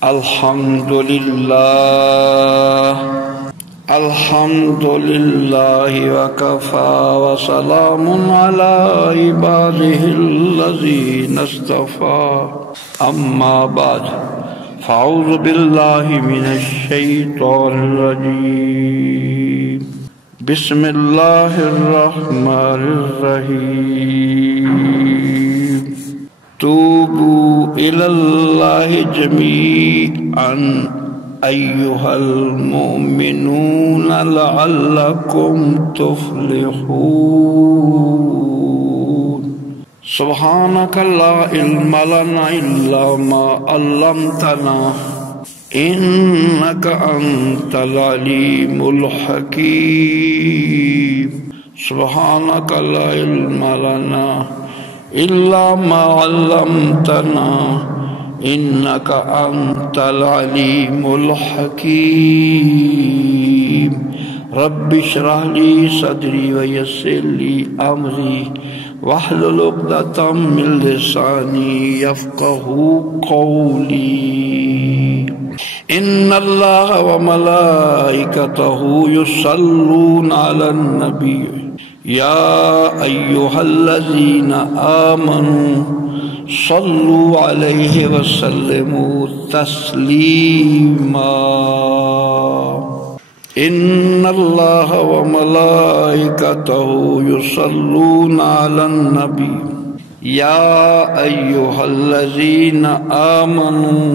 Alhamdulillahi wa kafa wa salamun ala ibadihi allazina istafa. Amma ba'd. Fa'udhu billahi minash shaitanir rajim. Bismillahirrahmanirrahim. Tubu ilallahi jami'an ayyuhal mu'minuna la'allakum tuflihun. Subhanaka la ilma lana illa ma 'allamtana innaka antal alimul hakim. Subhanaka la ilma lana illa ma 'allamtana innaka antal alimul hakim. Rabbi shrah li sadri wa yassir li amri wahlul 'uqdatam min lisani yafqahu qawli. Inna Allaha wa malaikatahu yusalluna 'alan nabiy ya ayyuhallazina amanu صلوا عليه وسلموا تسليما. إن الله وملائكته يصلون على النبي يا أيها الذين آمنوا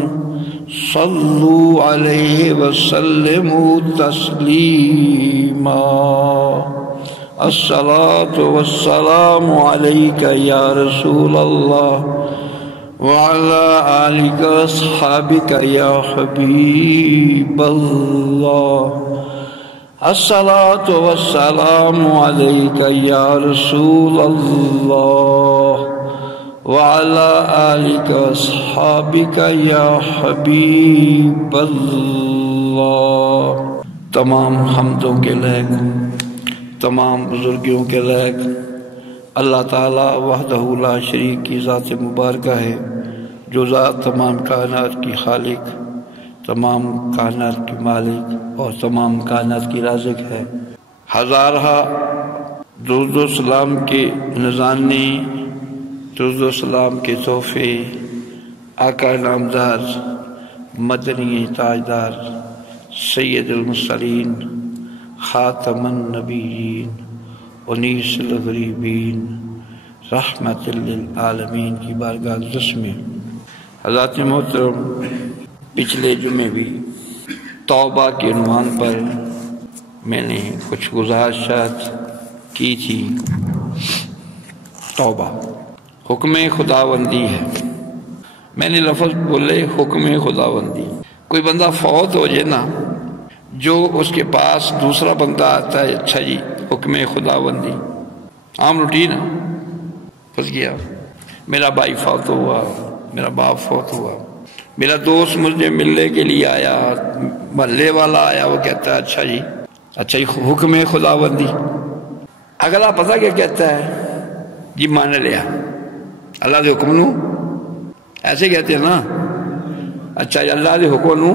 صلوا عليه وسلموا تسليما. الصلاة والسلام عليك يا رسول الله وعلى آلك وأصحابك يا حبيب الله. الصلاة والسلام عليك يا رسول الله وعلى آلك وأصحابك يا حبيب الله. تمام حمدوں کے لائق، تمام بزرگیوں کے لائق اللہ تعالیٰ وحدہ لا شریک کی ذات مبارکہ ہے، جو ذات تمام کائنات کی خالق، تمام کائنات کی مالک اور تمام کائنات کی رازق ہے۔ ہزارہ درود و سلام کے نذرانے، درود و سلام کے تحفے آقا نامدار مدنی تاجدار سید المرسلین خاتم النبیین انیس الغریبین رحمت للعالمین کی بارگاہ اقدس میں حضرات محترم، پچھلے جمعے بھی توبہ کے عنوان پر میں نے کچھ گزارشات کی تھی۔ توبہ حکم خداوندی ہے، میں نے لفظ بولے حکم خداوندی۔ کوئی بندہ فوت ہو جائے نا، جو اس کے پاس دوسرا بندہ آتا ہے، اچھا جی حکم خداوندی، عام روٹین ہے، پھنس گیا، میرا بھائی فوت ہوا، میرا باپ فوت ہوا، میرا دوست مجھے ملنے کے لیے آیا، محلے والا آیا، وہ کہتا ہے اچھا جی حکم خداوندی۔ اگلا پتہ کیا کہتا ہے؟ جی مان لیا اللہ دے حکم نو، ایسے کہتے ہیں نا، اچھا جی اللہ دے حکم نو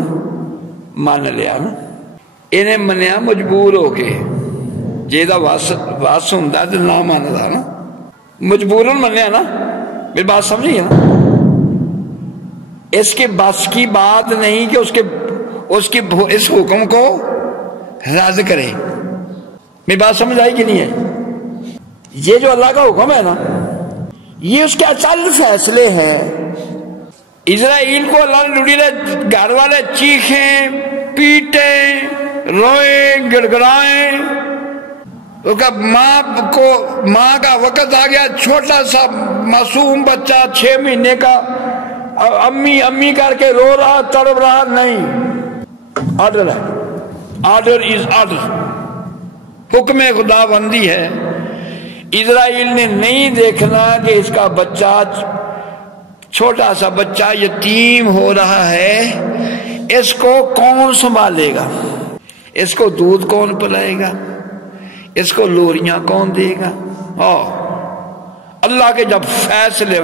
مان لیا نا، انہیں منیا مجبور ہو کے، جیدہ واس ہوندہ تو نہ مانتا نا، مجبوراً منیا نا، میری بات سمجھیے نا، اس کے بس کی بات نہیں کہ اس حکم کو رد کرے۔ میری بات سمجھ آئی کہ نہیں ہے؟ یہ جو اللہ کا حکم ہے نا، یہ اس کے اچل فیصلے ہیں۔ اسرائیل کو اللہ نے ڈوڑی رہے، گھر والے چیخیں، پیٹیں، روئیں، گڑگڑائیں، ماں کا وقت آ گیا، چھوٹا سا معصوم بچہ 6 مہینے کا، امی کر کے رو رہا، تڑپ رہا، نہیں، آرڈر ہے، آرڈر از آرڈر، حکم خداوندی ہے۔ اسرائیل نے نہیں دیکھنا کہ اس کا بچہ، چھوٹا سا بچہ یتیم ہو رہا ہے، اس کو کون سنبھالے گا، اس کو دودھ کون پلائے گا، اس کو لوریاں کون دے گا؟ اللہ کے جب فیصلے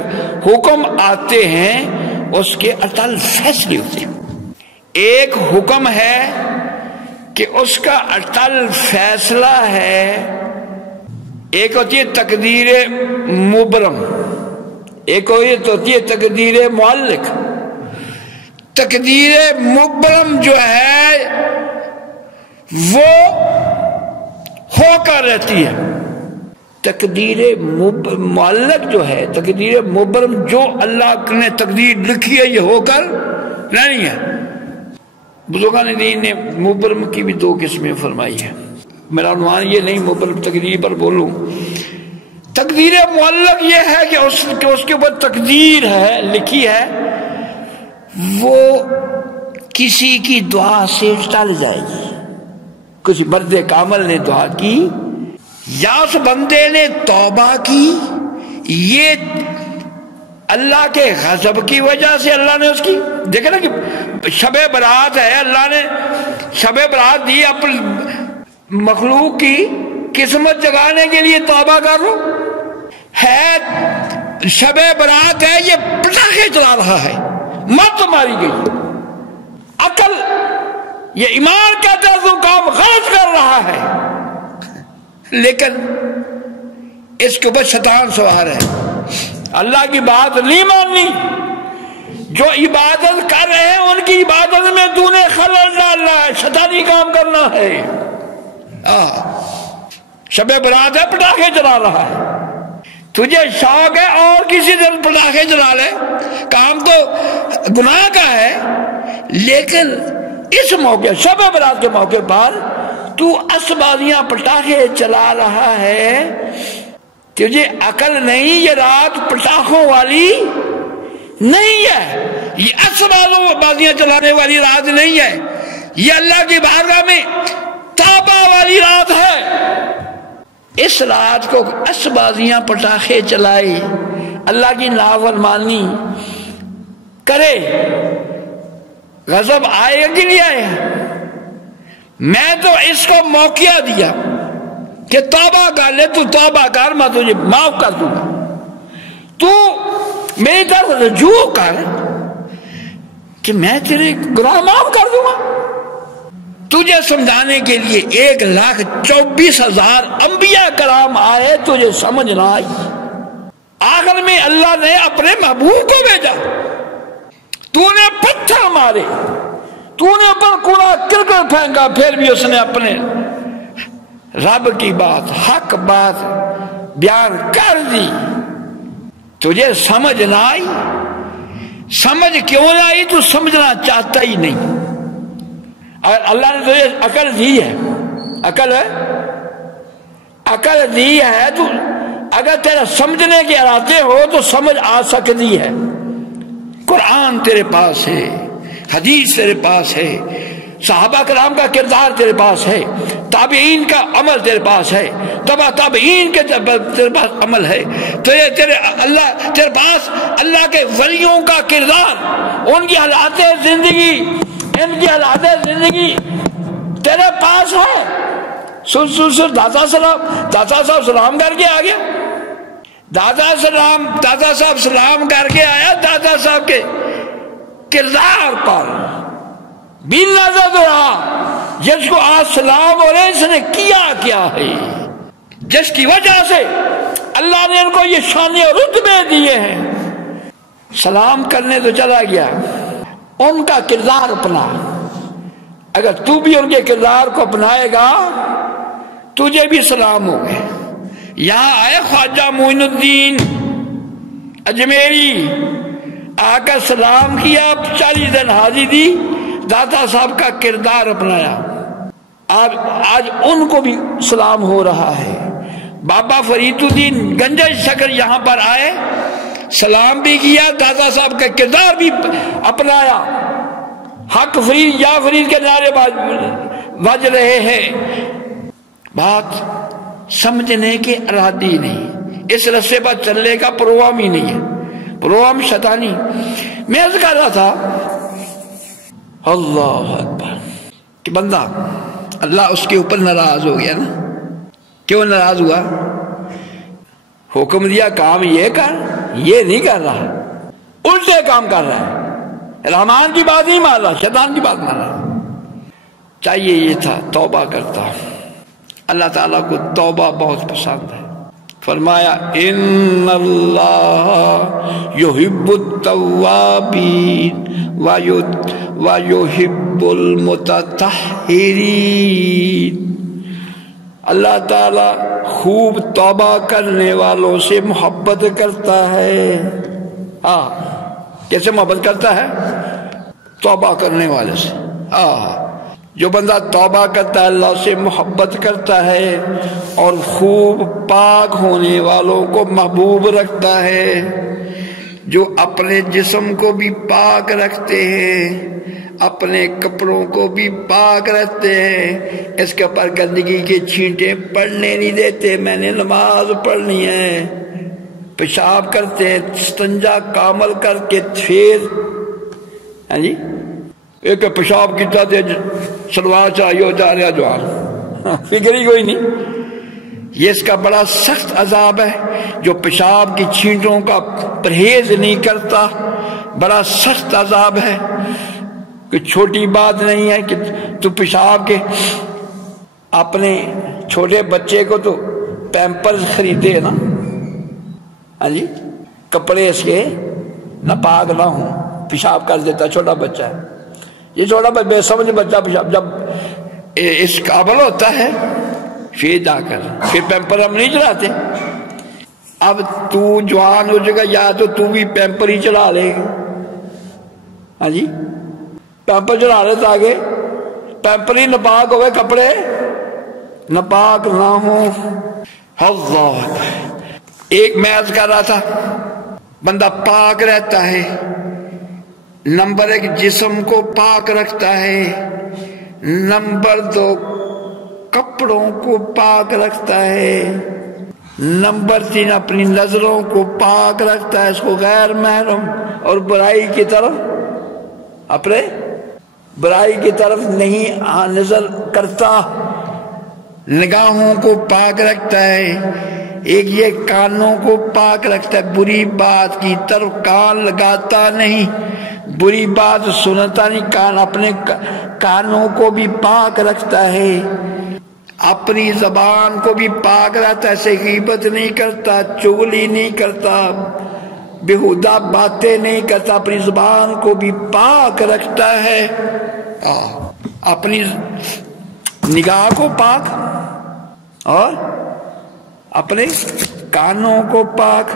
حکم آتے ہیں اس کے اٹل فیصلے ہوتے ہیں۔ ایک حکم ہے کہ اس کا اٹل فیصلہ ہے، ایک ہوتی ہے تقدیر مبرم، ایک ہوتی ہے تقدیر معلق۔ تقدیر مبرم جو ہے وہ ہو کر رہتی ہے، تقدیر معلق جو ہے، تقدیر مبرم جو اللہ نے تقدیر لکھی ہے یہ ہو کر نہیں ہے۔ بزرگان دین نے مبرم کی بھی دو قسمیں فرمائی ہیں، میرا عنوان یہ نہیں مبرم تقدیر پر بولوں۔ تقدیر معلق یہ ہے کہ اس کے اوپر تقدیر ہے، لکھی ہے، وہ کسی کی دعا سے ٹل جائے گی۔ کسی مرد کامل نے دعا کی یا اس بندے نے توبہ کی، یہ اللہ کے غضب کی وجہ سے اللہ نے اس کی، دیکھیں نا کہ شب برات ہے، اللہ نے شب برات دی اپنی مخلوق کی قسمت جگانے کے لیے، توبہ کر لو ہے، شب برات ہے، یہ پٹاخے چلا رہا ہے، مت ماری گئی، عقل یہ ایمان کہتا ہے تو کام غلط کر رہا ہے، لیکن اس کے اوپر شیطان سوار ہے، اللہ کی بات نہیں ماننی، جو عبادت کر رہے ہیں ان کی عبادت میں تو نے خلل ڈالنا ہے، شیطانی کام کرنا ہے۔ شب برات ہے، پٹاخے چلا رہا ہے، تجھے شوق ہے اور کسی دن پٹاخے چلا لے، کام تو گناہ کا ہے، لیکن اس موقع شب برات کے موقع پر تو اسبازیاں پٹاخے چلا رہا ہے، تجھے عقل نہیں، یہ رات پٹاخوں والی نہیں ہے، یہ اسبازیاں چلانے والی رات نہیں ہے، یہ اللہ کی بارگاہ میں توبہ والی رات ہے۔ اس رات کو اسبازیاں پٹاخے چلائے، اللہ کی نافرمانی کرے، غضب آئے گا کہ نہیں آئے؟ میں تو اس کو موقع دیا کہ توبہ کر لے، تو توبہ کر، میں تجھے معاف کر دوں گا، تو میری طرف رجوع کر کہ میں تیرے گناہ معاف کر دوں گا۔ تجھے سمجھانے کے لیے 1,24,000 انبیاء کرام آئے، تجھے سمجھ نہ آئی، آخر میں اللہ نے اپنے محبوب کو بھیجا، تو نے پتھر مارے، تو نے پر کوڑا کرکٹ پھینکا، پھر بھی اس نے اپنے رب کی بات، حق بات بیان کر دی، تجھے سمجھ نہ آئی۔ سمجھ کیوں نہ آئی؟ تو سمجھنا چاہتا ہی نہیں، اور اللہ نے تجھے عقل دی ہے، عقل دی ہے، تو اگر تیرا سمجھنے کے ارادے ہو تو سمجھ آ سکتی ہے۔ قرآن تیرے پاس ہے، حدیث تیرے پاس ہے، صحابہ کرام کا کردار تیرے پاس ہے، تابعین کا عمل تیرے پاس ہے، تبع تابعین کے تیرے پاس عمل ہے، تیرے پاس اللہ کے ولیوں کا کردار، ان کی حالات زندگی، ان کی حالات زندگی تیرے پاس ہے۔ سن داتا صاحب سلام کر کے آ گیا، دادا صاحب سلام کر کے آیا، دادا صاحب کے کردار پر بھی نظر رہا، جس کو آج سلام ہو رہے، اس نے کیا ہے، جس کی وجہ سے اللہ نے ان کو یہ شان اور رتبے دیے ہیں۔ سلام کرنے تو چلا گیا، ان کا کردار اپنا، اگر تو بھی ان کے کردار کو اپنائے گا تجھے بھی سلام ہو گئے۔ یہاں آئے خواجہ معین الدین اجمیری، آ کر سلام کیا، 40 دن حاضری دی، داتا صاحب کا کردار اپنایا، آج ان کو بھی سلام ہو رہا ہے۔ بابا فرید الدین گنجش شکر یہاں پر آئے، سلام بھی کیا، داتا صاحب کا کردار بھی اپنایا، حق فرید یا فرید کے نعرے بج رہے ہیں۔ بات سمجھنے کے ارادی نہیں، اس رستے پر چلنے کا پروگرام ہی نہیں ہے، پروگرام شیطانی۔ میں عرض کر رہا تھا اللہ اکبر کہ بندہ اللہ اس کے اوپر ناراض ہو گیا نا، کیوں ناراض ہوا؟ حکم دیا کام یہ کر، یہ نہیں کر رہا، الٹے کام کر رہا ہے، رحمان کی بات نہیں مان رہا، شیطان کی بات مان رہا۔ چاہیے یہ تھا توبہ کرتا۔ اللہ تعالیٰ کو توبہ بہت پسند ہے۔ فرمایا ان اللہ یحب التوابین ویحب المتطہرین۔ اللہ تعالیٰ خوب توبہ کرنے والوں سے محبت کرتا ہے۔ کیسے محبت کرتا ہے؟ توبہ کرنے والے سے۔ جو بندہ توبہ کرتا ہے اللہ سے محبت کرتا ہے، اور خوب پاک ہونے والوں کو محبوب رکھتا ہے۔ جو اپنے جسم کو بھی پاک رکھتے ہیں، اپنے کپڑوں کو بھی پاک رکھتے ہیں، اس کے اوپر گندگی کے چھینٹے پڑنے نہیں دیتے۔ میں نے نماز پڑھنی ہے، پیشاب کرتے ہیں، استنجا کامل کر کے پھر ایک پیشاب کی جاتے سلوار چاہیے جا رہا جوان، فکر ہی کوئی نہیں۔ یہ اس کا بڑا سخت عذاب ہے جو پیشاب کی چھینٹوں کا پرہیز نہیں کرتا، بڑا سخت عذاب ہے۔ کہ چھوٹی بات نہیں ہے کہ تو پیشاب کے اپنے چھوٹے بچے کو تو پیمپرز خریدے نا، کپڑے اس کے ناپاک نہ ہوں، پیشاب کر دیتا چھوٹا بچہ ہے۔ یہ چھوٹا بے سمجھ بچہ پیشاب جب اس قابل ہوتا ہے پھر جا کر پھر پیمپر ہم نہیں چلاتے۔ اب تو جوان ہو جائے گا یا تو بھی پیمپر ہی چلا لے گا، پیمپر چلا لے تاکہ پیمپر ہی ناپاک ہوئے، کپڑے ناپاک نہ ہوں۔ اللہ ایک میچ کر رہا تھا، بندہ پاک رہتا ہے، نمبر 1 جسم کو پاک رکھتا ہے، نمبر 2 کپڑوں کو پاک رکھتا ہے، نمبر 3 اپنی نظروں کو پاک رکھتا ہے، اس کو غیر محرم اور برائی کی طرف اپنے برائی کی طرف نہیں نظر کرتا، نگاہوں کو پاک رکھتا ہے۔ ایک یہ کانوں کو پاک رکھتا ہے، بری بات کی طرف کان لگاتا نہیں، بری بات سنتا نہیں، اپنے کانوں کو بھی پاک رکھتا ہے، اپنی زبان کو بھی پاک رکھتا ہے، ایسے غیبت نہیں کرتا، چغلی نہیں کرتا، بےہودہ باتیں نہیں کرتا، اپنی زبان کو بھی پاک رکھتا ہے، اپنی نگاہ کو پاک اور اپنے کانوں کو پاک،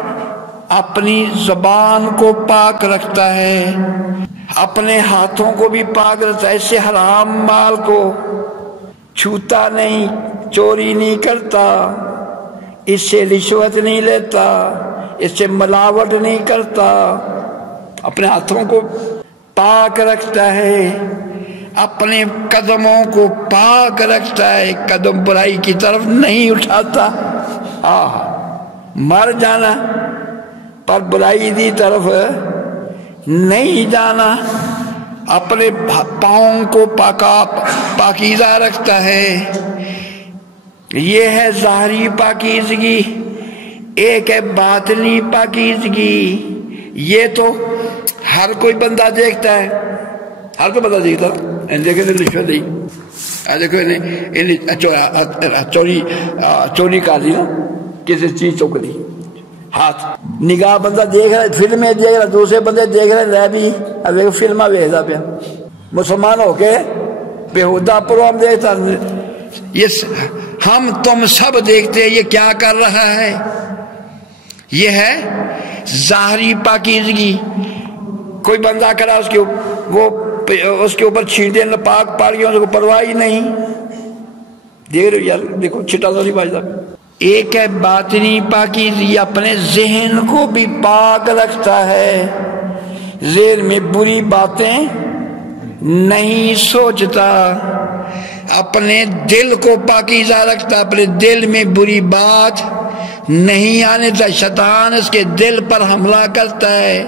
اپنی زبان کو پاک رکھتا ہے، اپنے ہاتھوں کو بھی پاک رکھتا ہے، اس سے حرام مال کو چھوتا نہیں، چوری نہیں کرتا، اس سے رشوت نہیں لیتا، اس سے ملاوٹ نہیں کرتا، اپنے ہاتھوں کو پاک رکھتا ہے، اپنے قدموں کو پاک رکھتا ہے، قدم برائی کی طرف نہیں اٹھاتا۔ مر جانا پر برائی دی طرف نہیں جانا، اپنے پاؤں کو پاکیزہ رکھتا ہے۔ یہ ہے ظاہری پاکیزگی، ایک ہے باطنی پاکیزگی۔ یہ تو ہر کوئی بندہ دیکھتا ہے، ہر کوئی بندہ دیکھتا ہے، دیکھے تو رشوت دی، دیکھو چوری کر لی نا، کسی چیز چوک دی، ہاتھ نگاہ بندہ دیکھ رہا ہے، فلمیں دیکھ رہا ہے، دوسرے بندے دیکھ رہے ہیں، رہ بھی فلمیں ویکھدا پیا، مسلمان ہو کے بےہودہ پروگرام دیکھتا۔ یہ ہم تم سب دیکھتے ہیں یہ کیا کر رہا ہے، یہ ہے ظاہری پاکیزگی۔ کوئی بندہ کرا اس کے اوپر چھینٹے ناپاک پڑ گئے، اس کو پرواہ ہی نہیں، دیکھ رہے یار، دیکھو چھٹا سا نہیں بجتا۔ ایک ہے باطنی پاکیزگی، اپنے ذہن کو بھی پاک رکھتا ہے، ذہن میں بری باتیں نہیں سوچتا، اپنے دل کو پاکیزہ رکھتا، اپنے دل میں بری بات نہیں آنے دیتا، شیطان اس کے دل پر حملہ کرتا ہے،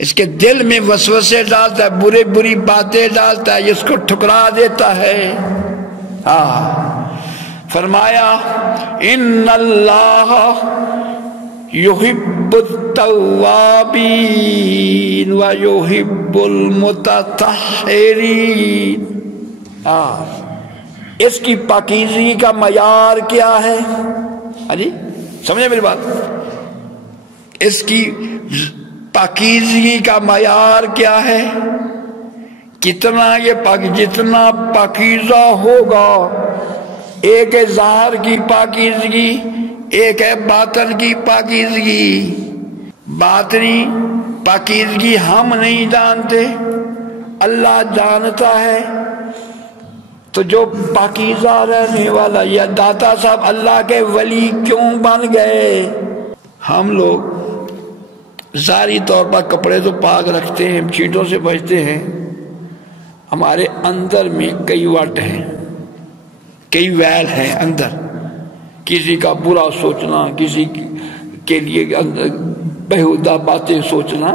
اس کے دل میں وسوسے ڈالتا ہے، بری باتیں ڈالتا ہے، اس کو ٹھکرا دیتا ہے۔ فرمایا ان اللہ یحب التوابین و یحب المتطہرین۔ اس کی پاکیزگی کا معیار کیا ہے؟ جی سمجھے میری بات؟ اس کی پاکیزگی کا معیار کیا ہے؟ کتنا یہ جتنا پاکیزہ ہوگا، ایک ہے ظاہر کی پاکیزگی، ایک ہے باطن کی پاکیزگی۔ باطنی پاکیزگی ہم نہیں جانتے، اللہ جانتا ہے۔ تو جو پاکیزہ رہنے والا، یا داتا صاحب اللہ کے ولی کیوں بن گئے؟ ہم لوگ ظاہری طور پر کپڑے تو پاک رکھتے ہیں، چیٹوں سے بچتے ہیں، ہمارے اندر میں کئی وٹ ہیں، کئی ویل ہیں اندر، کسی کا برا سوچنا، کسی کے لیے بےہودہ باتیں سوچنا۔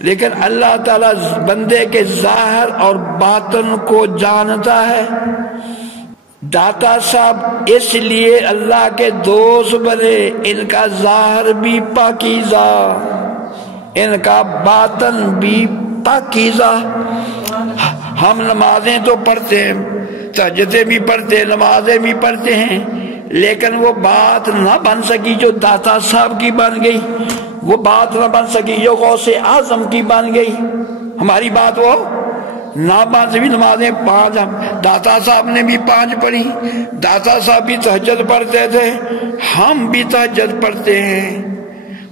لیکن اللہ تعالیٰ بندے کے ظاہر اور باطن کو جانتا ہے۔ داتا صاحب اس لیے اللہ کے دوست بنے، ان کا ظاہر بھی پاکیزہ، ان کا باطن بھی پاکیزہ۔ ہم نمازیں تو پڑھتے ہیں، تہجدیں بھی پڑھتے ہیں، نمازیں بھی پڑھتے ہیں، لیکن وہ بات نہ بن سکی جو داتا صاحب کی بن گئی، وہ بات نہ بن سکی جو غوث اعظم کی بن گئی۔ ہماری بات وہ نہ بن سکی۔ نمازیں 5 داتا صاحب نے بھی 5 پڑھی، داتا صاحب بھی تہجد پڑھتے تھے، ہم بھی تہجد پڑھتے ہیں۔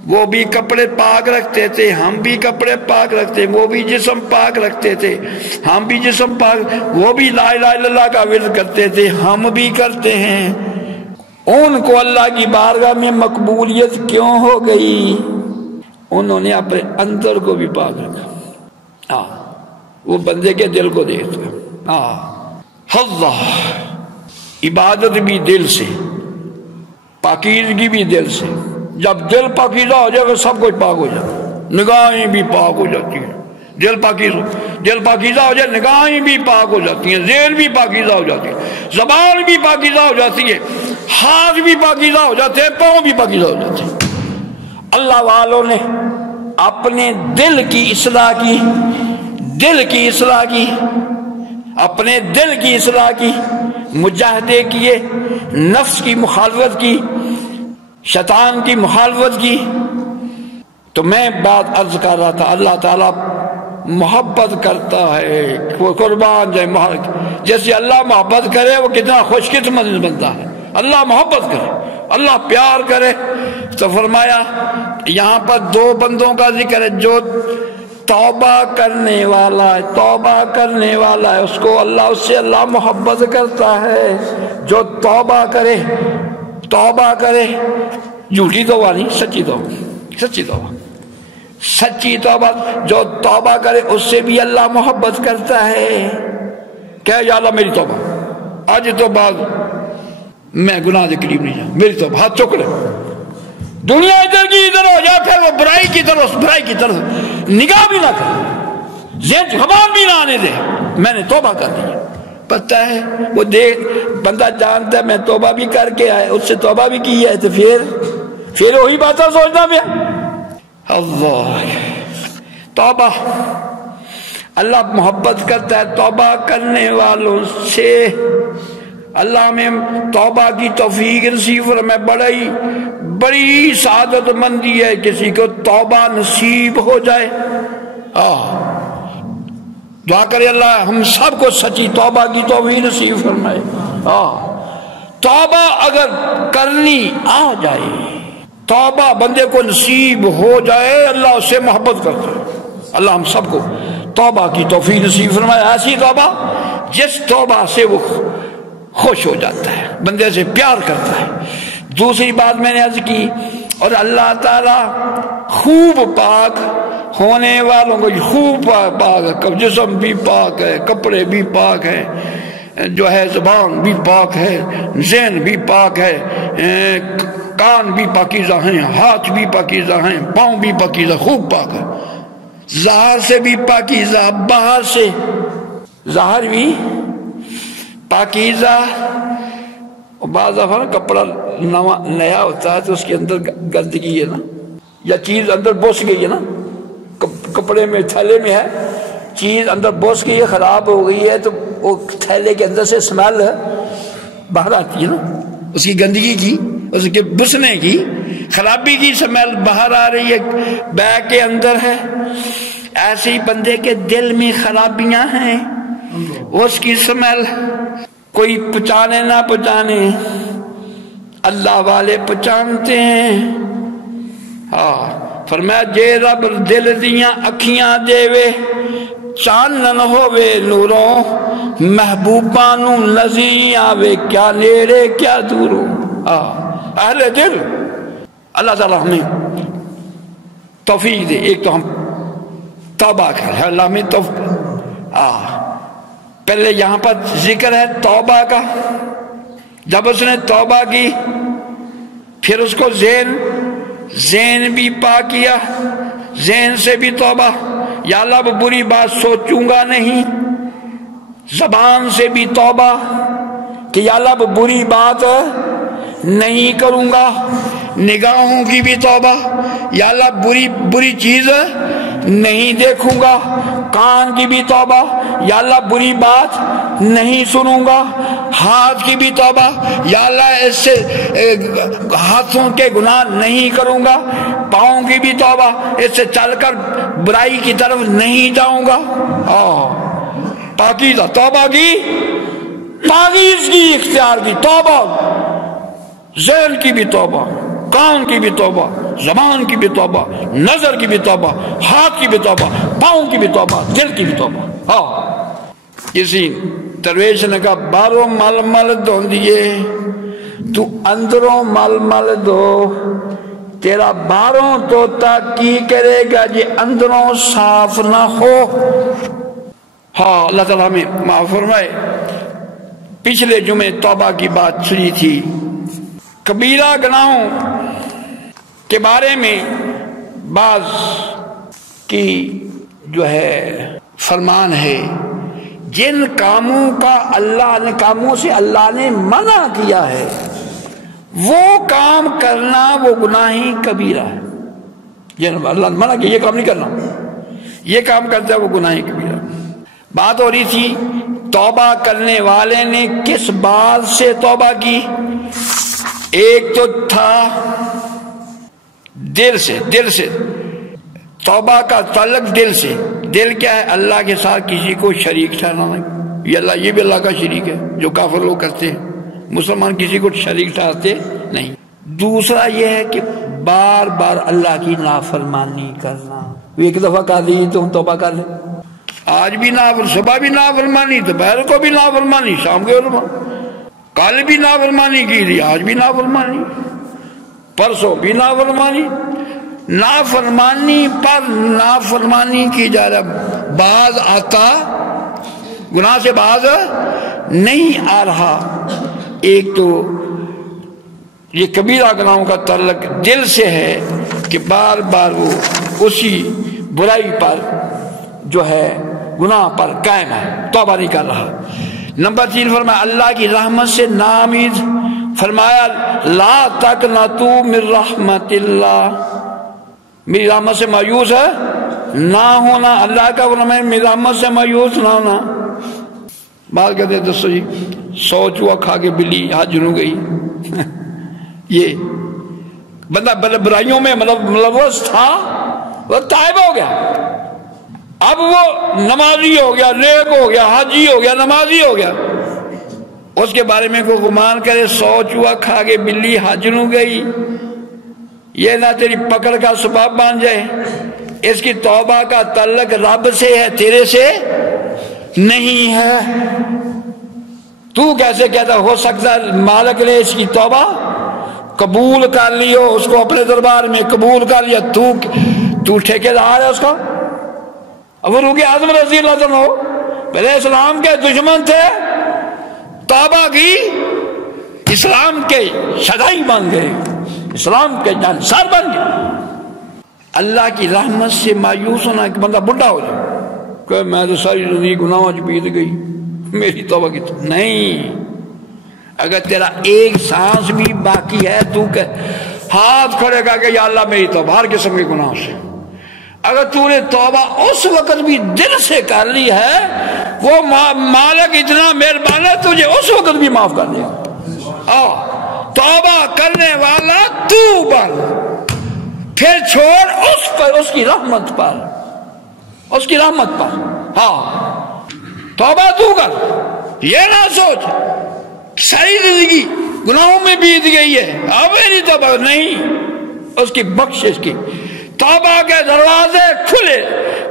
وہ بھی کپڑے پاک رکھتے تھے، ہم بھی کپڑے پاک رکھتے ہیں۔ وہ بھی جسم پاک رکھتے تھے، ہم بھی جسم پاک۔ وہ بھی لا الہ الا اللہ کا ورد کرتے تھے، ہم بھی کرتے ہیں۔ ان کو اللہ کی بارگاہ میں مقبولیت کیوں ہو گئی؟ انہوں نے اپنے اندر کو بھی پاک رکھا۔ وہ بندے کے دل کو دیکھتا ہے۔ اللہ عبادت بھی دل سے، پاکیزگی بھی دل سے۔ جب دل پاکیزہ ہو جائے گا سب کچھ پاک ہو جائے، نگاہیں بھی پاک ہو جاتی ہیں۔ دل پاکیزہ ہو جائے، نگاہیں بھی پاک ہو جاتی ہیں، ذہن بھی پاکیزہ ہو جاتی ہے، زبان بھی پاکیزہ ہو جاتی ہے، ہاتھ بھی پاکیزہ ہو جاتے ہیں، پاؤں بھی پاکیزہ ہو جاتے ہیں۔ اللہ والوں نے اپنے دل کی اصلاح کی، اپنے دل کی اصلاح کی، مجاہدے کیے، نفس کی مخالفت کی، شیطان کی مخالفت کی۔ تو میں بات عرض کر رہا تھا، اللہ تعالیٰ محبت کرتا ہے، قربان جائے جیسے اللہ محبت کرے وہ کتنا خوش قسمت بنتا ہے۔ اللہ محبت کرے، اللہ پیار کرے۔ تو فرمایا یہاں پر 2 بندوں کا ذکر ہے، جو توبہ کرنے والا ہے، اس کو اس سے اللہ محبت کرتا ہے۔ جو توبہ کرے، جھوٹی توبہ نہیں، سچی توبہ، جو توبہ کرے اس سے بھی اللہ محبت کرتا ہے۔ کہ یا اللہ میری توبہ، آج تو بعد میں گناہ کے قریب نہیں جاؤں، میری توبہ، ہاتھ چک لے۔ دنیا ادھر کی ادھر ہو جائے، پھر وہ برائی کی طرف نگاہ بھی نہ کرے، زبان بھی نہ آنے دے، میں نے توبہ کر دی۔ پتہ ہے وہ بندہ جانتا ہے میں توبہ بھی کر کے آئے، اس سے توبہ بھی کی ہے، تو پھر وہی باتیں سوچنا پیا۔ اللہ توبہ، اللہ محبت کرتا ہے توبہ کرنے والوں سے۔ اللہ میں توبہ کی توفیق نصیب فرمائے۔ بڑی سعادت مندی ہے کسی کو توبہ نصیب ہو جائے۔ دعا کرے اللہ ہم سب کو سچی توبہ کی توفیق نصیب فرمائے۔ توبہ اگر کرنی آ جائے، توبہ بندے کو نصیب ہو جائے، اللہ اس سے محبت کرتا ہے۔ اللہ ہم سب کو توبہ کی توفیق نصیب فرمائے، ایسی توبہ جس توبہ سے وہ خوش ہو جاتا ہے، بندے سے پیار کرتا ہے۔ دوسری بات میں نے عرض کی، اور اللہ تعالیٰ خوب پاک ہونے والوں کو خوب پاک ہے، جسم بھی پاک ہے، کپڑے بھی پاک ہے، جو ہے زبان بھی پاک ہے، ذہن بھی پاک ہے، کان بھی پاکیزہ ہیں، ہاتھ بھی پاکیزہ ہیں، پاؤں بھی پاکیزہ، خوب پاک ہے۔ ظاہر سے بھی پاکیزہ، باہر سے، ظاہر بھی پاکیزہ، اور بعض دفعہ کپڑا نیا ہوتا ہے تو اس کے اندر گندگی ہے نا، یا چیز اندر بوس گئی ہے نا، کپڑے میں تھیلے میں ہے چیز اندر بوس گئی ہے، خراب ہو گئی ہے، تو وہ تھیلے کے اندر سے اسمیل باہر آتی ہے نا، اس کی گندگی کی، اس کے بسنے کی، خرابی کی اسمیل باہر آ رہی ہے، بیگ کے اندر ہے۔ ایسے ہی بندے کے دل میں خرابیاں ہیں، اس کی اسمیل کوئی پہچانے نہ پہچانے، اللہ والے پہچانتے ہیں۔ ہاں فرمایا جے رب دل دیاں اکھیاں دے وے، چانن ہووے نوروں، محبوباں نو نظر آوے، کیا نیڑے کیا دوروں۔ اہل دل اللہ تعالیٰ ہمیں توفیق دے۔ ایک تو ہم توبہ کریں، اللہ ہمیں پہلے یہاں پر ذکر ہے توبہ کا، جب اس نے توبہ کی پھر اس کو ذہن بھی پاک کیا، ذہن سے بھی توبہ، یا اللہ اب بری بات سوچوں گا نہیں، زبان سے بھی توبہ کہ یا اللہ اب بری بات نہیں کروں گا، نگاہوں کی بھی توبہ، یا اللہ بری چیز نہیں دیکھوں گا، کان کی بھی توبہ، یا اللہ بری بات نہیں سنوں گا، ہاتھ کی بھی توبہ، یا اللہ اس سے ہاتھوں کے گناہ نہیں کروں گا، پاؤں کی بھی توبہ، اس سے چل کر برائی کی طرف نہیں جاؤں گا۔ پاکیزہ توبہ کی، پاکیز کی اختیار کی توبہ، ذہن کی بھی توبہ، کان کی بھی توبہ، زبان کی بھی توبہ، نظر کی بھی توبہ، ہاتھ کی بھی توبہ، پاؤں کی بھی توبہ، دل کی بھی توبہ۔ کسی درویش نے کہا باروں مل مل دھو دیے، تو اندروں مل مل دھو، تیرا باروں توتا کی کرے گا جی اندروں صاف نہ ہو۔ اللہ تعالیٰ ہمیں معاف فرمائے۔ پچھلے جمعے توبہ کی بات سنی تھی، کبیرہ گناہوں کے بارے میں بعض کی جو ہے فرمان ہے، جن کاموں کا کاموں سے اللہ نے منع کیا ہے وہ کام کرنا وہ گناہ کبیرہ ہے۔ جن اللہ نے منع کیا یہ کام نہیں کرنا، یہ کام کرتا ہے وہ گناہ کبیرہ۔ بات ہو رہی تھی توبہ کرنے والے نے کس بات سے توبہ کی، ایک تو تھا دل سے توبہ کا تعلق دل سے۔ دل کیا ہے؟ اللہ کے ساتھ کسی کو شریک ٹھہرانا، یہ بھی اللہ کا شریک ہے جو کافر لوگ کرتے ہیں، مسلمان کسی کو شریک ٹھہراتے نہیں۔ دوسرا یہ ہے کہ بار بار اللہ کی نافرمانی کرنا، ایک دفعہ کر دی تو ہم توبہ کر لیں، آج بھی صبح بھی نافرمانی، دوپہر کو بھی نافرمانی، شام کو کل بھی نافرمانی کی تھی، آج بھی نافرمانی، پرسوں بھی نافرمانی، نافرمانی پر نافرمانی کی جا رہا، باز آتا گناہ سے باز نہیں آ رہا۔ ایک تو یہ کبیرہ گناہوں کا تعلق دل سے ہے کہ بار بار وہ اسی برائی پر جو ہے گناہ پر قائم ہے، توبہ نہیں کر رہا۔ نمبر 3 فرمایا اللہ کی رحمت سے ناامید، فرمایا لا تقنطوا من رحمت اللہ، میری رحمت سے مایوس ہے نہ ہونا، اللہ کا فرمان میری رحمت سے مایوس نہ ہونا۔ بات کہتے ہیں دوستو جی 100 چوہا کھا کے بلی حاجر ہو گئی، یہ بندہ برائیوں میں ملوث تھا، وہ تائب ہو گیا، اب وہ نمازی ہو گیا، نیک ہو گیا، حاجی ہو گیا، نمازی ہو گیا، اس کے بارے میں کوئی گمان کرے 100 چوہا کھا کے بلی حاجر ہو گئی، یہ نہ تیری پکڑ کا سبب بن جائے۔ اس کی توبہ کا تعلق رب سے ہے، تیرے سے نہیں ہے۔ تو کیسے کہتا ہو سکتا ہے مالک نے اس کی توبہ قبول کر لی ہو، اس کو اپنے دربار میں قبول کر لیا، تو ٹھیکیدار ہے اس کا۔ فاروق اعظم رضی اللہ عنہ پہلے اسلام کے دشمن تھے، توبہ کی، اسلام کے شدائی بن گئے، اسلام کے جانسار بن گئے۔ اللہ کی رحمت سے مایوس ہونا، ایک بندہ بڑھا ہو جائے کہ میں تو ساری زندگی گناہوں چ بیت گئی، میری توبہ کی نہیں، اگر تیرا ایک سانس بھی باقی ہے تو ہاتھ کھڑے کر کے یا اللہ میری توبہ ہر قسم کے گناہوں سے. اگر تو نے توبہ اس وقت بھی دل سے کر لی ہے وہ مالک اتنا مہربان ہے تجھے اس وقت بھی معاف کر دیا. توبہ کرنے والا تو بن، پھر چھوڑ اس پر، اس کی رحمت پر، اس کی رحمت پر. توبہ تو کر، یہ نہ سوچ ساری زندگی گناہوں میں بیت گئی ہے اب میری توبہ نہیں. اس کی بخشش کی توبہ کے دروازے کھلے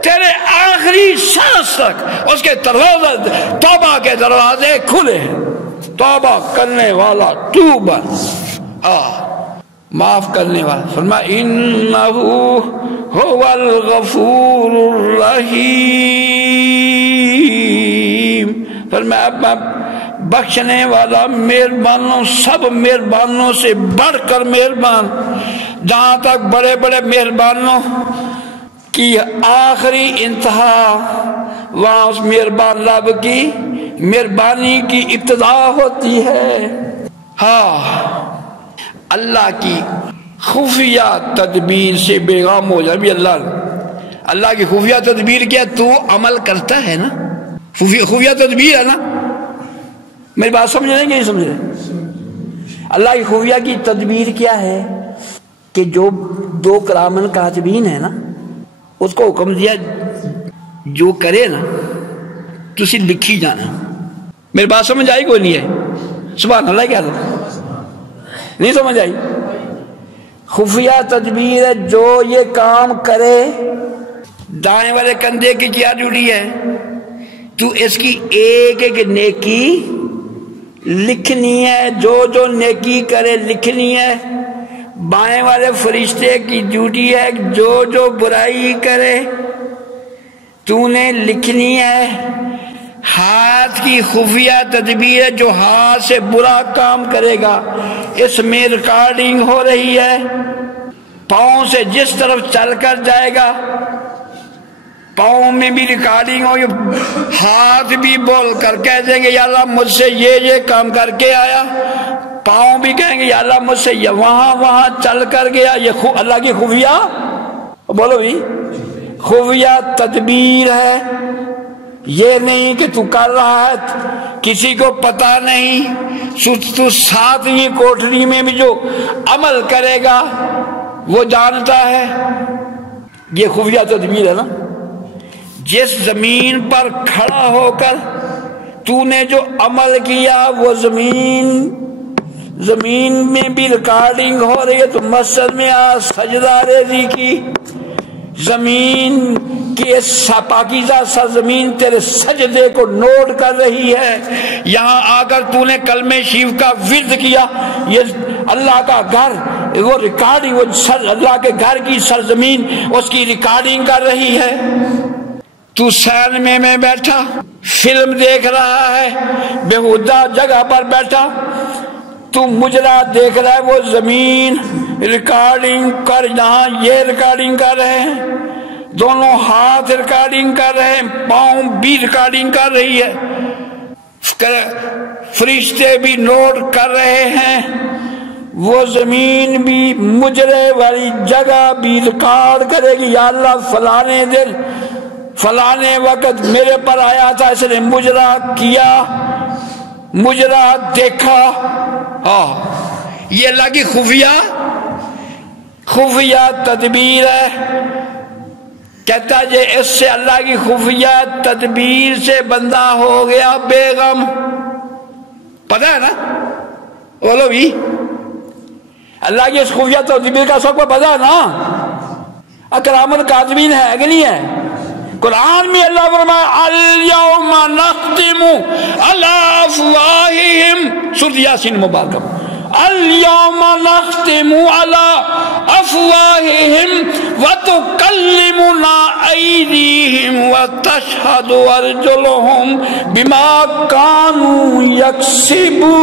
تیرے آخری سانس تک، اس کے دروازے توبہ کے دروازے کھلے ہیں. توبہ کرنے والا تو بن، معاف کرنے والا. فرمایا انہ هو الغفور الرحیم. فرمایا بخشنے والا مہربانوں، سب مہربانوں سے بڑھ کر مہربان. جہاں تک بڑے بڑے مہربانوں کی آخری انتہا وہاں اس مہربان رب کی مہربانی کی ابتدا ہوتی ہے. اللہ کی خفیہ تدبیر سے بیغام ہو جائے. اللہ کی خفیہ تدبیر کیا؟ تو عمل کرتا ہے نا، خفیہ تدبیر ہے نا. میری بات سمجھ رہے ہیں کہ نہیں سمجھ رہے؟ اللہ کی خفیہ کی تدبیر کیا ہے کہ جو دو کرامن کاتبین ہے نا اس کو حکم دیا جو کرے نا تو اسے لکھی جانا. میری بات سمجھ آئی کوئی نہیں ہے؟ سبحان اللہ کیا تھا نہیں سمجھ آئی؟ خفیہ تدبیر ہے جو یہ کام کرے. دائیں والے کندھے کی کیا ڈیوٹی ہے؟ تو اس کی ایک ایک نیکی لکھنی ہے، جو جو نیکی کرے لکھنی ہے. بائیں والے فرشتے کی ڈیوٹی ہے جو جو برائی کرے تو نے لکھنی ہے. ہاتھ کی خفیہ تدبیر ہے جو ہاتھ سے برا کام کرے گا اس میں ریکارڈنگ ہو رہی ہے. پاؤں سے جس طرف چل کر جائے گا پاؤں میں بھی ریکارڈنگ ہوگی. ہاتھ بھی بول کر کہہ دیں گے یا اللہ مجھ سے یہ کام کر کے آیا. پاؤں بھی کہیں گے یا اللہ مجھ سے یہ وہاں چل کر گیا. یہ اللہ کی خفیہ بولو بھی خفیہ تدبیر ہے. یہ نہیں کہ تو کر رہا ہے کسی کو پتا نہیں، تو ساتویں کوٹری میں بھی جو عمل کرے گا وہ جانتا ہے. یہ خفیہ تدبیر ہے نا. جس زمین پر کھڑا ہو کر تو نے جو عمل کیا وہ زمین میں بھی ریکارڈنگ ہو رہی ہے. تو مسجد میں سجدہ ریزی کی، زمین کی پاکیزہ سرزمین تیرے سجدے کو نوٹ کر رہی ہے. یہاں آ کر تو نے کلمہ شریف کا ورد کیا، یہ اللہ کا گھر وہ ریکارڈنگ، وہ اللہ کے گھر کی سرزمین اس کی ریکارڈنگ کر رہی ہے. تو سینما میں بیٹھا فلم دیکھ رہا ہے، بےہودہ جگہ پر بیٹھا تو مجرا دیکھ رہا ہے، وہ زمین ریکارڈنگ کر، یہاں یہ ریکارڈنگ کر رہے ہیں، دونوں ہاتھ ریکارڈنگ کر رہے ہیں، پاؤں بھی ریکارڈنگ کر رہی ہے، فرشتے بھی نوٹ کر رہے ہیں، وہ زمین بھی مجرے والی جگہ بھی ریکارڈ کرے گی. یا اللہ فلانے دن فلانے وقت میرے پر آیا تھا، اس نے مجرا کیا، مجرا دیکھا. یہ اللہ کی خفیہ تدبیر ہے. کہتا ہے اس سے اللہ کی خفیہ تدبیر سے بندہ ہو گیا بے غم. پتہ ہے نا بولو بھی اللہ کی اس خفیہ تدبیر کا سب کو پتہ ہے نا. اکرام الکاتبین ہے کہ نہیں ہے؟ قرآن میں اللہ فرمایا الیوم نختم علی افواہہم، سورۃ یاسین مبارکہ. الیوم نختم علی افواہہم وتکلمنا ایدیہم وتشہد ارجلہم بما کانوا یکسبون.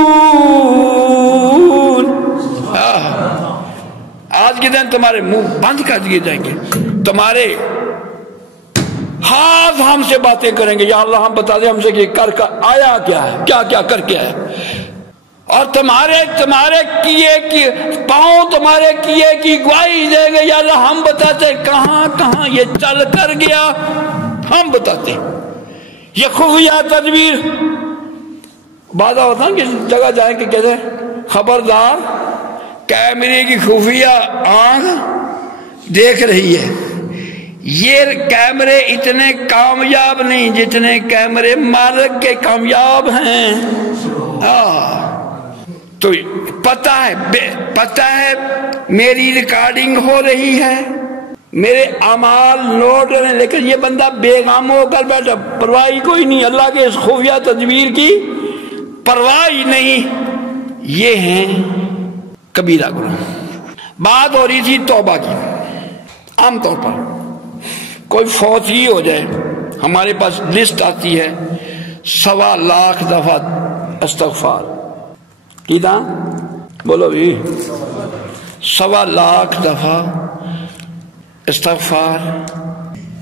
آج کے دن تمہارے منہ بند کر دیے جائیں گے، تمہارے ہاتھ ہم سے باتیں کریں گے. یا اللہ ہم بتا دیں ہم سے کہ کر آیا کیا ہے، کیا کیا کر کے آیا. اور تمہارے کیے کی پاؤں تمہارے کیے کی گواہی دیں گے یا اللہ ہم بتاتے کہاں کہاں یہ چل کر گیا، ہم بتاتے. یہ خفیہ تدبیر. بعض ہوتا ہے کہ جگہ جائیں کہ کہتے ہیں خبردار کیمرے کی خفیہ آنکھ دیکھ رہی ہے. یہ کیمرے اتنے کامیاب نہیں جتنے کیمرے مالک کے کامیاب ہیں. تو پتہ ہے میری ریکارڈنگ ہو رہی ہے، میرے اعمال نوٹ رہے ہیں، لیکن یہ بندہ بے غم ہو کر بیٹھا، پرواہ کوئی نہیں، اللہ کے اس خفیہ تدبیر کی پرواہ نہیں. یہ ہیں کبیرہ گناہ. بات ہو رہی تھی توبہ کی. عام طور پر کوئی فوت ہی ہو جائے ہمارے پاس لسٹ آتی ہے 1.25 لاکھ دفعہ استغفار کی تھا، بولو بھی 1.25 لاکھ دفعہ استغفار،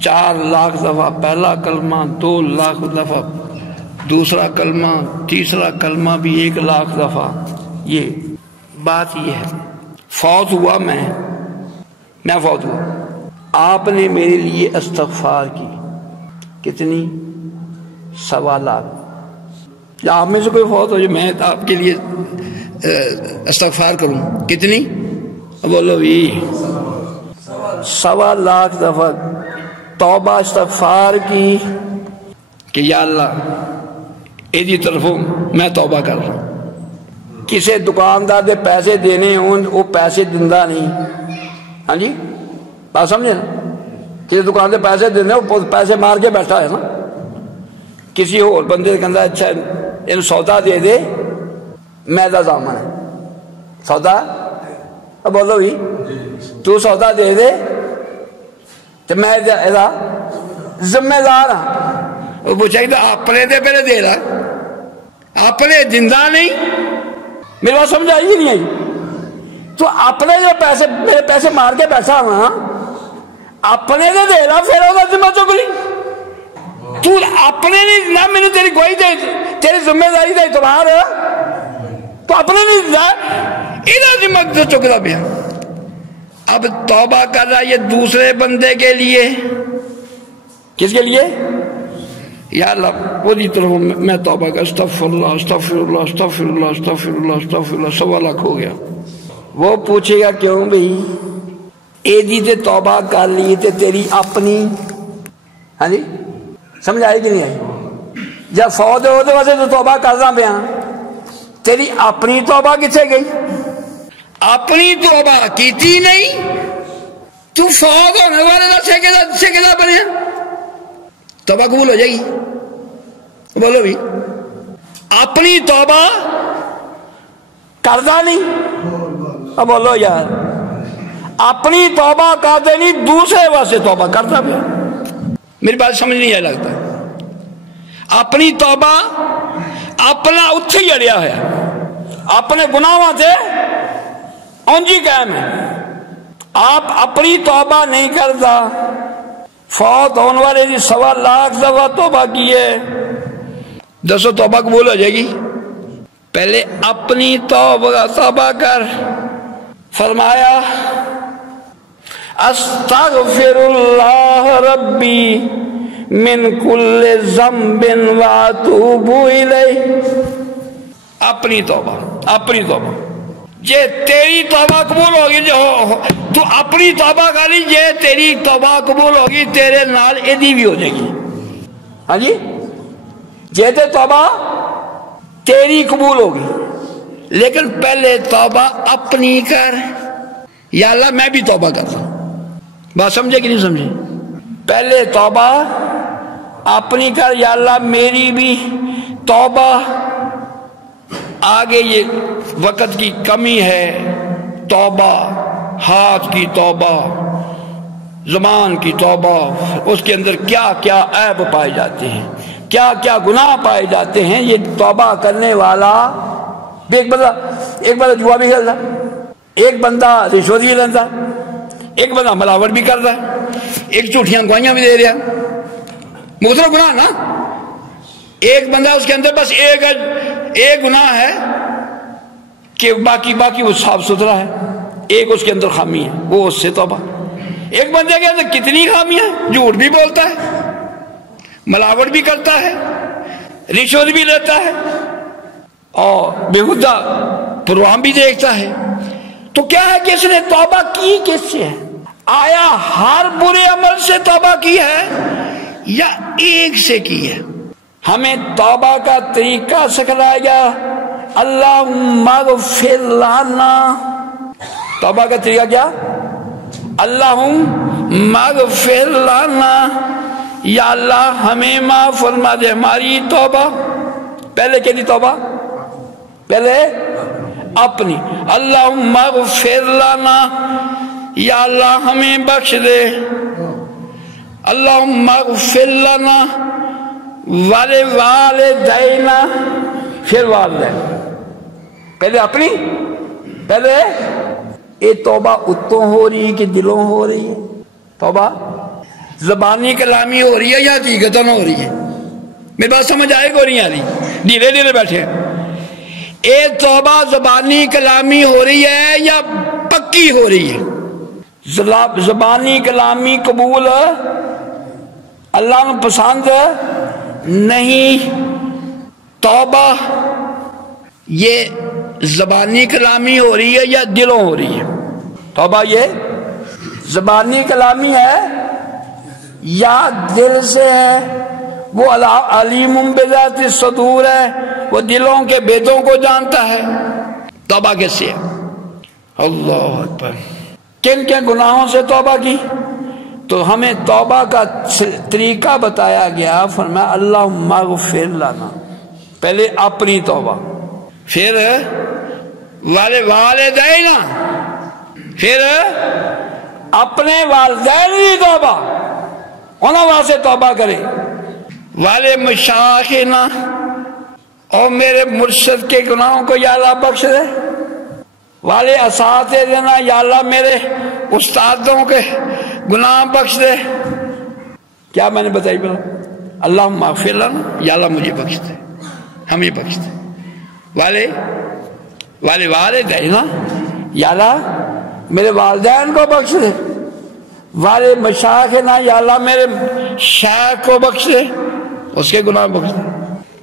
4 لاکھ دفعہ پہلا کلمہ، 2 لاکھ دفعہ دوسرا کلمہ، تیسرا کلمہ بھی 1 لاکھ دفعہ. یہ بات یہ ہے فوت ہوا میں فوت ہوا، آپ نے میرے لیے استغفار کی کتنی؟ 1.25 لاکھ. یا آپ میں سے کوئی فوت ہو جو میں آپ کے لیے استغفار کروں کتنی؟ بولو بھی 1.25 لاکھ دفعہ توبہ استغفار کی کہ یا اللہ ایدی طرفوں میں توبہ کر رہا ہوں. کسے دکاندار دے پیسے دینے ہوں وہ پیسے دندہ نہیں. ہاں جی بات سمجھے نا؟ کسی دکان دے پیسے دینے وہ پیسے مار کے بیٹھا ہے نا. کسی اور بندے کے اندر اچھا ان سودا دے دے، میدا زامن ہے سودا، اب بولو بھی تو سودا دے دے تو میں ذمہ دار ہاں. وہ پوچھا کہ اپنے دے پہلے دے رہا، اپنے دندہ نہیں. میری بات سمجھ آئی نہیں آئی؟ تو اپنے جو پیسے میرے پیسے مار کے بیٹھا ہوا اپنے دے دے رہا، پھر ہوگا ذمہ چک لی. تو اپنے نہیں نہ میں نے تیری گواہی دے، تیری ذمہ داری دے تمہارا، تو اپنے نہیں دیا ادھر ذمہ چکتا پیا. اب توبہ کر رہا یہ دوسرے بندے کے لیے. کس کے لیے؟ یا اللہ وہ دی طرف میں توبہ کر، استغفر اللہ استغفر اللہ استغفر اللہ استغفر اللہ استغفر اللہ. 1.25 لاکھ ہو گیا. وہ پوچھے گا کیوں بھئی ایدی تے توبہ کر لی تے تیری اپنی. ہاں جی سمجھ آئی کہ نہیں آئی؟ جب فوت ہوتے واسے تو توبہ کرنا پیا، تیری اپنی توبہ کتنے گئی؟ اپنی توبہ کیتی نہیں، تو فوت ہونے والے کا ٹھیکیدار بنے، توبہ قبول ہو جائے گی؟ بولو بھی اپنی توبہ کردہ نہیں. اب بولو یار اپنی توبہ کرتے نہیں، دوسرے واسطے توبہ کرتا پیا. میری بات سمجھ نہیں آیا لگتا. اپنی توبہ اپنا اتھے ہی اڑیا ہے، اپنے گناہوں سے اونجی قائم ہے. آپ اپنی توبہ نہیں کرتا. فوت ہونے والے جی 1.25 لاکھ دفعہ توبہ کی ہے، دسو توبہ قبول ہو جائے گی؟ پہلے اپنی توبہ کر. فرمایا استغفر اللہ ربی من کل ذنب واتوب الیہ. اپنی توبہ یہ تیری توبہ قبول ہوگی جو تو اپنی توبہ کر لی، یہ تیری توبہ قبول ہوگی تیرے نال ایدی بھی ہو جائے گی. ہاں جی یہ تے توبہ تیری قبول ہوگی، لیکن پہلے توبہ اپنی کر. یا اللہ میں بھی توبہ کرتا ہوں. بات سمجھے کہ نہیں سمجھے؟ پہلے توبہ اپنی کر. یا اللہ میری بھی توبہ، آگے یہ وقت کی کمی ہے، توبہ ہاتھ کی توبہ، زبان کی توبہ، اس کے اندر کیا کیا عیب پائے جاتے ہیں، کیا کیا گناہ پائے جاتے ہیں. یہ توبہ کرنے والا ایک بندہ جوا بھی کھیلتا، ایک بندہ رشوت بھی لیتا، ایک بندہ ملاوٹ بھی کرتا، ایک جھوٹیاں گواہیاں بھی دے رہا. مختلف گناہ نا. ایک بندہ اس کے اندر بس ایک گناہ ہے کہ باقی وہ صاف ستھرا ہے، ایک اس کے اندر خامی ہے، وہ اس سے توبہ۔ ایک بندے کے اندر کتنی خامیاں، جھوٹ بھی بولتا ہے، ملاوٹ بھی کرتا ہے، رشوت بھی لیتا ہے اور بےہودہ پروگرام بھی دیکھتا ہے، تو کیا ہے کہ اس نے توبہ کی کس سے ہے؟ آیا ہر برے عمل سے توبہ کی ہے یا ایک سے کی ہے؟ ہمیں توبہ کا طریقہ سکھلایا گیا، اللہم اغفر لنا۔ توبہ کا طریقہ کیا؟ اللہم اغفر لنا، یا اللہ ہمیں معاف فرما دے ہماری توبہ۔ پہلے کیا دی توبہ؟ پہلے اپنی، اللہم اغفر لنا، یا اللہ ہمیں بخش دے، اللہم اغفر لنا والدینا، پھر والدین، پہلے اپنی، پہلے یہ توبہ اتوں ہو رہی ہے کہ دلوں ہو رہی ہے؟ توبہ زبانی کلامی ہو رہی ہے یا حقیقتاً ہو رہی ہے؟ میری بات سمجھ آئے گا؟ نہیں آ رہی؟ دھیرے دھیرے بیٹھے۔ اے توبہ زبانی کلامی ہو رہی ہے یا پکی ہو رہی ہے؟ زبانی کلامی قبول اللہ نے پسند نہیں، توبہ یہ زبانی کلامی ہو رہی ہے یا دلوں ہو رہی ہے؟ توبہ یہ زبانی کلامی ہے یا دل سے ہے؟ وہ علیم بذات الصدور ہے، وہ دلوں کے بھیدوں کو جانتا ہے۔ توبہ کیسے ہے؟ اللہ اکبر۔ کن کن گناہوں سے توبہ کی؟ تو ہمیں توبہ کا طریقہ بتایا گیا، فرمایا اللہم اغفر لنا، پہلے اپنی توبہ، پھر والدین، پھر اپنے والدین کی توبہ، انہوں وہاں سے توبہ کرے، والے مشاخنا، اور میرے مرشد کے گناہوں کو یا اللہ بخش دے، والے اساتذہ، یا اللہ میرے استادوں کے گناہ بخش دے۔ کیا میں نے بتائی بلا؟ اللہم اغفر لنا، یا اللہ مجھے بخش دے، ہمیں بخش دے، والدین، یا اللہ میرے والدین کو بخش دے، والے مشاخنا، یا اللہ میرے شیخ کو بخش دے، اس کے گناہ بخش دے،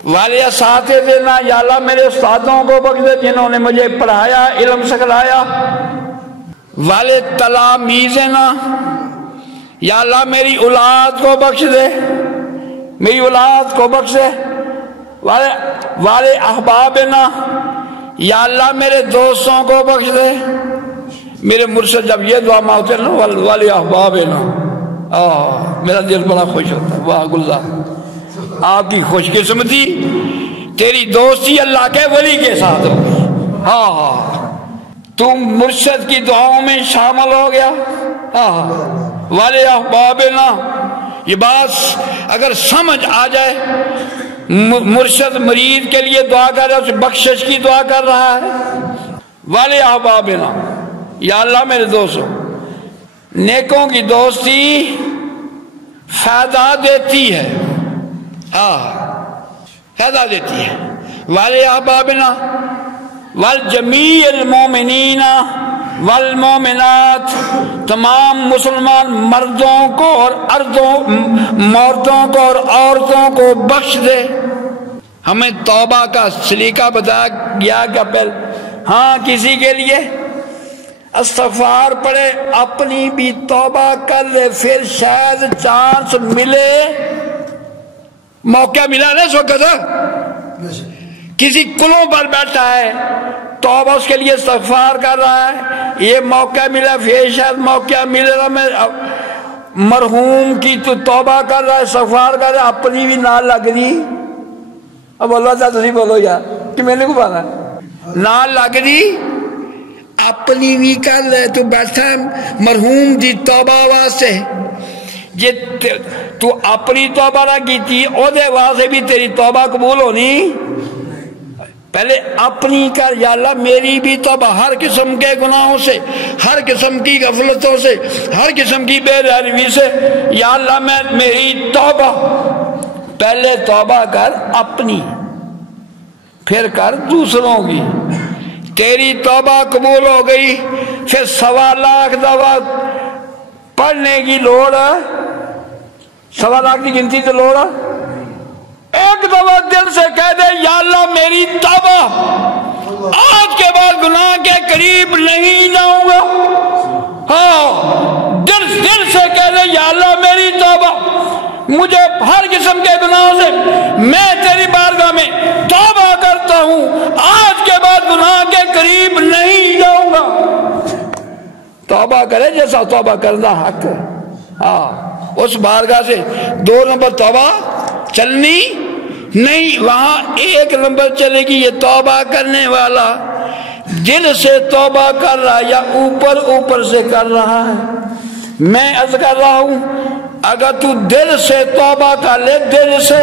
والے اساتذہ، یا اللہ میرے استادوں کو بخش دے جنہوں نے مجھے پڑھایا، علم سکھلایا، والے تلامیذنا، یا اللہ میری اولاد کو بخش دے، میری اولاد کو بخش دے، والے احبابنا، یا اللہ میرے دوستوں کو بخش دے۔ میرے مرشد جب یہ دعا مانگتے ہیں نا، والے احبابنا، میرا دل بڑا خوش ہوتا ہے۔ واہ گلزار، آپ کی خوش قسمتی، تیری دوستی اللہ کے ولی کے ساتھ ہوگی۔ ہاں تم مرشد کی دعاؤں میں شامل ہو گیا۔ والے احبابنا، یہ بات اگر سمجھ آ جائے، مرشد مرید کے لیے دعا کر رہا ہے، اسے بخشش کی دعا کر رہا ہے۔ والے احبابنا، یا اللہ میرے دوستوں، نیکوں کی دوستی فائدہ دیتی ہے، فائدہ دیتی ہے۔ والے احبابنا والجمیع المومنین والمومنات، تمام مسلمان مردوں کو اور مردوں کو اور عورتوں کو بخش دے۔ ہمیں توبہ کا سلیقہ بتایا گیا کہ پہلے ہاں کسی کے لیے استغفار پڑھے، اپنی بھی توبہ کر لے، پھر شاید چانس ملے، موقع ملا نا اس وقت، کسی کلوں پر بیٹھا ہے، توبہ اس کے لیے استغفار کر رہا ہے، یہ موقع ملا، پھر شاید موقع ملے گا، میں مرحوم کی تو توبہ کر رہا ہے، استغفار کر رہا ہے، اپنی بھی نہ لگ رہی۔ اب اللہ تعالیٰ تھی بولو یار کہ میں نے کو پانا نہ لگ رہی، اپنی بھی کر لے، تو بیٹھا ہے مرحوم دی توبہ واسطے، یہ تو اپنی توبہ نہ کی تھی، او دے واسطے بھی تیری توبہ قبول ہونی۔ پہلے اپنی کر، یا اللہ میری بھی توبہ ہر قسم کے گناہوں سے، ہر قسم کی غفلتوں سے، ہر قسم کی بے روی سے، یا اللہ میری توبہ۔ پہلے توبہ کر اپنی، پھر کر دوسروں کی، تیری توبہ قبول ہو گئی، پھر 1.25 لاکھ دفعہ پڑھنے کی لوڑ ہے، 1.25 لاکھ کی گنتی تو لوڑ ہے، ایک دفعہ دل سے کہہ دے یا اللہ میری توبہ، آج کے بعد گناہ کے قریب نہیں جاؤں گا۔ ہاں دل سے کہہ دے یا اللہ میری توبہ، مجھے ہر قسم کے گناہوں سے میں تیری بارگاہ میں توبہ کرتا ہوں، آج کے بعد گناہ کے قریب نہیں جاؤں گا۔ توبہ کرے جیسا توبہ کرنا حق ہے۔ ہاں اس بارگاہ سے 2 نمبر توبہ چلنی نہیں، وہاں 1 نمبر چلے گی یہ توبہ کرنے والا دل سے توبہ کر رہا یا اوپر سے کر رہا ہے۔ میں عرض کر رہا ہوں اگر تو دل سے توبہ کر لے، دل سے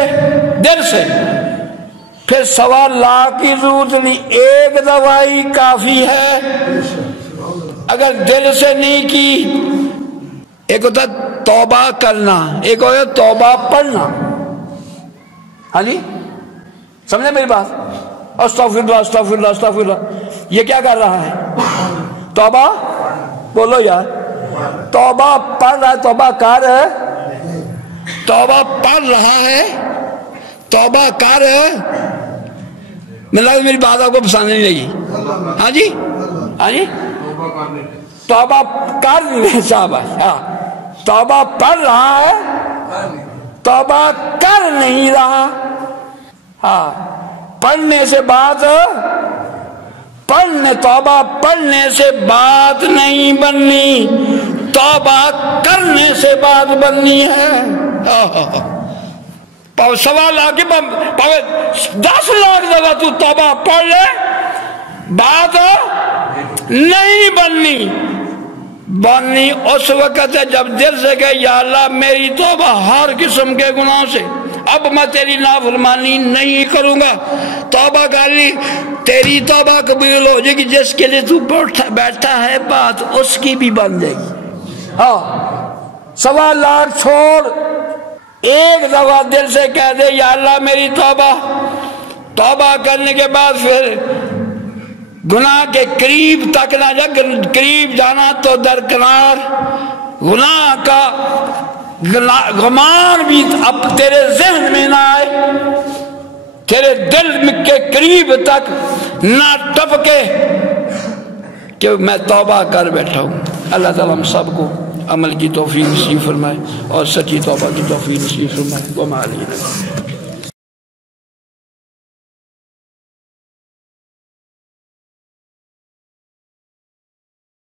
پھر 1.25 لاکھ کی ضرورت نہیں، 1 دوائی کافی ہے۔ اگر دل سے نہیں کی، ایک ہوتا توبہ کرنا، ایک ہوتا توبہ پڑھنا۔ ہاں جی سمجھے میری بات؟ استغفر اللہ استغفر اللہ استغفر اللہ، یہ کیا کر رہا ہے؟ توبہ بولو یار، توبہ پڑھ رہا ہے، توبہ کر ہے، توبہ پڑھ رہا ہے، توبہ کر ہے۔ میں لگتا میری بات آپ کو پسند نہیں لگی؟ ہاں جی ہاں جی توبہ کر نہیں صاحب، ہاں توبہ پڑھ رہا ہے، توبہ کر نہیں رہا۔ ہاں پڑھنے سے بات، توبہ پڑھنے سے بات نہیں بننی، توبہ کرنے سے بات بننی ہے۔ 1.25 لاکھ 10 لاکھ دفعہ تو توبہ پڑھ لے، بات نہیں بننی اس وقت ہے جب دل سے کہ یا اللہ میری توبہ ہر قسم کے گناہوں سے، اب میں تیری نافرمانی نہیں کروں گا۔ توبہ کر لی، تیری توبہ قبول ہو جائے گی، جس کے لیے تو بیٹھا ہے بات اس کی بھی بن جائے گی۔ ہاں 1.25 لاکھ چھوڑ، 1 دفعہ دل سے کہہ دے یا اللہ میری توبہ کرنے کے بعد پھر گناہ کے قریب تک نہ جا، قریب جانا تو درکنار، گناہ کا گمان بھی اب تیرے ذہن میں نہ آئے، تیرے دل کے قریب تک نہ ٹپکے کہ میں توبہ کر بیٹھا ہوں۔ اللہ تعالیٰ ہم سب کو عمل کی توفیق نصیب فرمائے اور سچی توبہ کی توفیق نصیب فرمائے۔ وما علینا۔